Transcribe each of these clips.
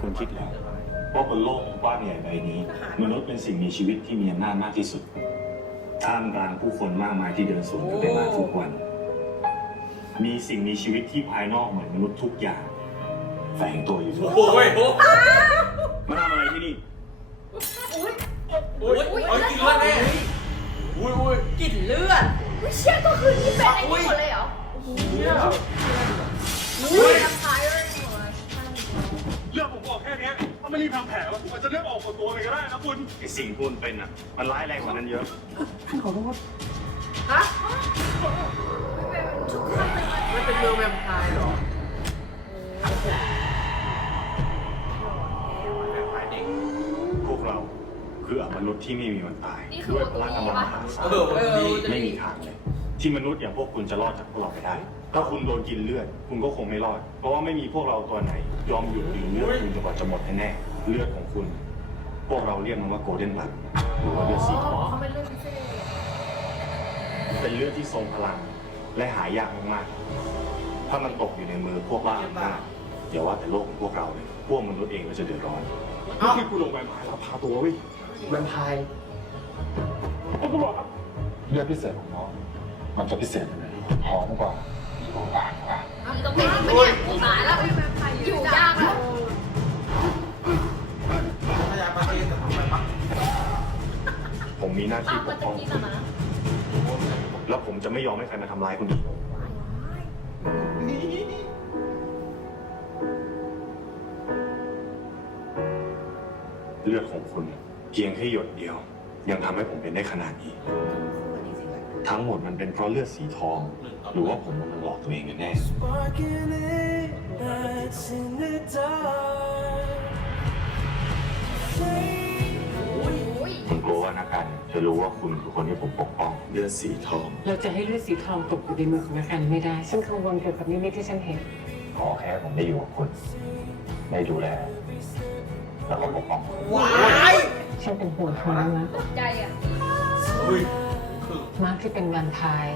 คุณคิดแล้วว่าบนโลกกว้างใหญ่ใบนี้ มนุษย์เป็นสิ่งมีชีวิตที่มีอำนาจมากที่สุดท่ามกลางผู้คนมากมายที่เดินสวนกันไปมาทุกวัน มีสิ่งมีชีวิตที่ภายนอกเหมือนมนุษย์ทุกอย่างแฝงตัวอยู่ด้วยโอ้ยมาทำอะไรที่นี่อุ้ยโอ้ยเอากินเลือดแน่อุ้ยอุ้ยกลิ่นเลือดอุ้ยเชี่ยก็คือนี่เป็นไอ้นี่หมดเลยเหรอเนี่ยอุ้ รีบทำแผลมันจะเลือดออกหมดตัวเลยก็ได้นะคุณ ไอสิ่งที่คุณเป็นอะ มันร้ายแรงกว่านั้นเยอะ ฮะทุกคนเป็นอะไรไม่เป็นเรื่องแวมไพร์หรอแวมไพร์เด็กพวกเราคืออมนุษย์ที่ไม่มีวันตาย นี่คือด้วยโอพตัวลังนี้กำลังปะมหาศาลเออวันนี้ไม่มีทางเลย ที่มนุษย์อย่างพวกคุณจะรอดจากพวกเราไปได้ ถ้าคุณโดนกินเลือด คุณก็คงไม่รอด เพราะว่าไม่มีพวกเราตัวไหน ยอมหยุดดื่มเลือดคุณจนกว่าจะหมดแน่ๆเลือดของคุณ พวกเราเรียกมันว่าโกลเด้นบลัดหรือว่าเลือดสีทองเขาเป็นเรื่องพิเศษเป็นเลือดที่ทรงพลัง และหายากมากๆ ถ้ามันตกอยู่ในมือพวกบ้าอำนาจอย่าว่าแต่โลกของพวกเราเลยพวกมนุษย์เองก็จะเดือดร้อนนี่คือกูลงไปหมายแล้วพาตัวเว้ยแวมไพร์คุณตำรวจครับเลือดพิเศษของน้อง มันจะพิเศษยังไงหอมกว่าหวานกว่าต้องเป็นไม่เนี่ยกูตายแล้วอยู่ยากแล้วพยายามประเทศแต่ทำไมปะผมมีหน้าที่ปกจะป้องคุณแล้วผมจะไม่ยอมให้ใครมาทำร้ายคุณอีกเลือดของคุณเพียงแค่หยดเดียว ยังทำให้ผมเป็นได้ขนาดนี้ ทั้งหมดมันเป็นเพราะเลือดสีทอง หรือว่าผมกำลังหลอกตัวเองกันแน่ Sparking ignites in the dark. Flame อุ้ยผมกลัวว่านักการจะรู้ว่าคุณคือคนที่ผมปกป้อง เลือดสีทอง เราจะให้เลือดสีทองตกอยู่ในมือของนักการไม่ได้ ฉันกังวลเกี่ยวกับนิมิตที่ฉันเห็น ขอแค่ผมได้อยู่กับคุณ ได้ดูแล แล้วก็ปกป้องคุณว้ายฉันเป็นห่วงเธอนะตกใจอะ อุ้ยคือ มากที่เป็นวันพาย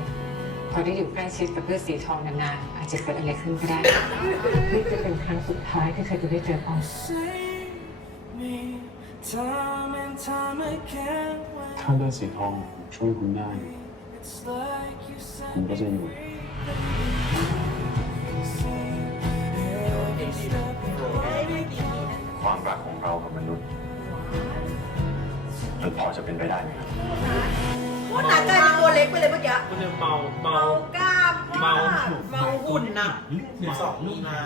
พอได้อยู่ใกล้ชิดกับเลือสีทองนานๆอาจจะเกิดอะไรขึ้นก็ได้นี่จะเป็นครั้งสุดท้ายที่เธอจะได้เจอพ่อ ถ้าเลือดสีทองช่วยคุณได้ it's like you ผมก็จะอยู่ ความรักของเรากับมนุษย์มันพอจะเป็นไปได้ไหมครับ ว่าหนากลายเป็นตัวเล็กไปเลยเมื่อกี้คุณจะเมาเมา เมากล้ามเมา เมาหุ่นน่ะ สองมีนา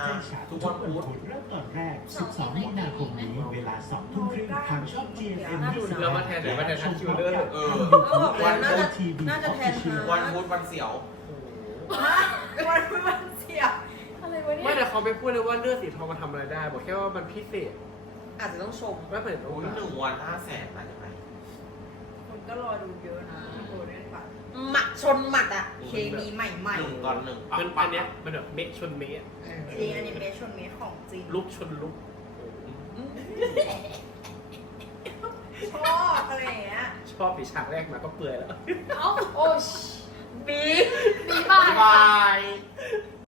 ทุกวันพุธ เริ่มตอนแรก 12 มีนาคมนี้เวลา 2 ทุ่มครึ่งทางช่อง GMM น่าดูนะแล้วมาแทนหรือมาแทนทันคิวเลอร์เออ เขาบอกแล้วน่าจะทีวีน่าจะแทนหาวันพุธวันเสียววันวันเสียบอะไรวะเนี่ยไม่แต่เขาไม่พูดเลยว่าเลือดสีทองมันทำอะไรได้ บอกแค่ว่ามันพิเศษอาจจะต้องชม ไม่เหมือนอุ้ยหนึ่งวันห้าแสนนะยังไงคนก็รอดูเยอะนะ ชนหมัดอะเคมีใหม่หนึ่งตอนหนึ่งปัมันปัอันเนี้ยมันแบบเมะชนเมะๆจริงอันนี้เมชนเมของจริงลุกชนลุกชอบอะไรอย่างเงี้ยชอบปีฉากแรกมาก็เปื่อยแล้ว เอ้าโอ้ยบีบีบายบาย